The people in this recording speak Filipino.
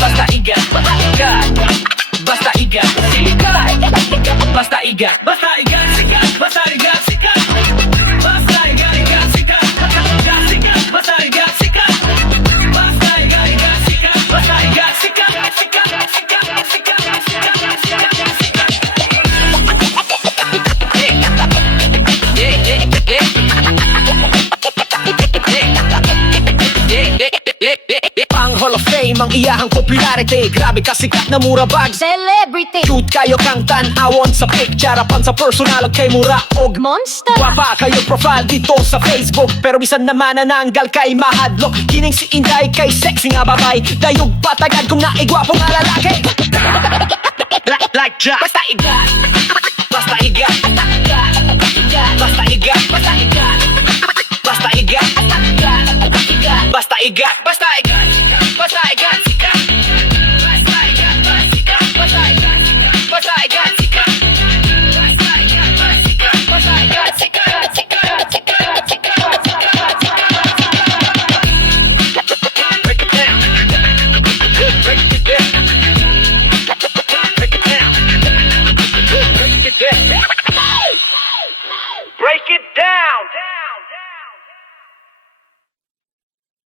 Basta igat, sikat. Basta igat, sikat. Basta igat, basta igat, sikat. Basta igat, sikat. Basta igat, igat, sikat. Sikat, basta igat, sikat. Basta igat, igat, sikat. Basta igat, sikat. Sikat, sikat, sikat, sikat, sikat, sikat. Ang Hall of Fame, ang iyahang popularity. Grabe ka sikat na mura bag. Celebrity Cute kayo kang tanawon sa picture. Apan sa personal kay mura og Monster guwapa kayo profile dito sa Facebook. Pero bisan naman nananggal kay mahadlok. Kining si Inday kay sexy nga babay. Dayog patagad kung naigwapo nga lalaki. Like Jack. Basta igat,